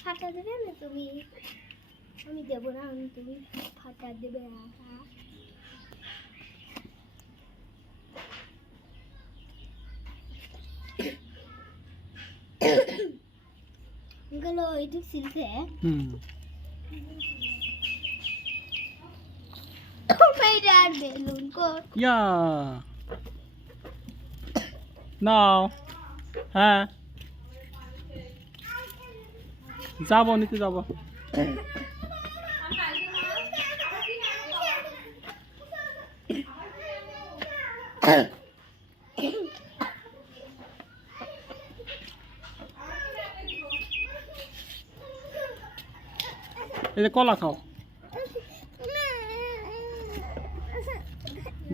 ফাটা দেবে না তুমি, আমি দেবো না, তুমি ফাটা দেবে। গেল এইটু সিলছে বেলুন কোট ইয়া নাও হ্যাঁ যাবো নিতে যাবো এই যে কলা খাও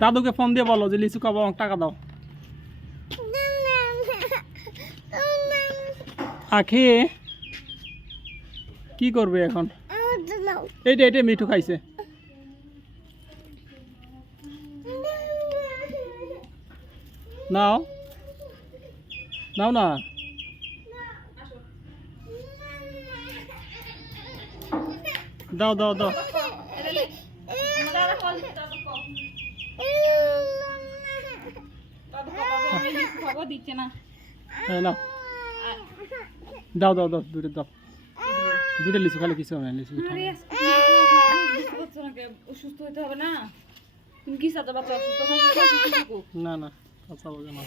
দাদুকে ফোন দিয়ে বলো যে লিচু খাবো আমাকে টাকা দাও আখে কি করবে এখন এইটা এটা মিঠু খাইছে নাও নাও না দাও দাও দাও দিচ্ছে না হ্যাঁ নাও দাও দাও দাও দুটো দাও দুটো লিচু খালে কিছু হবে না লিচু অসুস্থ হতে হবে না তুমি কি সাথে বাচ্চা অসুস্থ হবে না না কথা বলবে না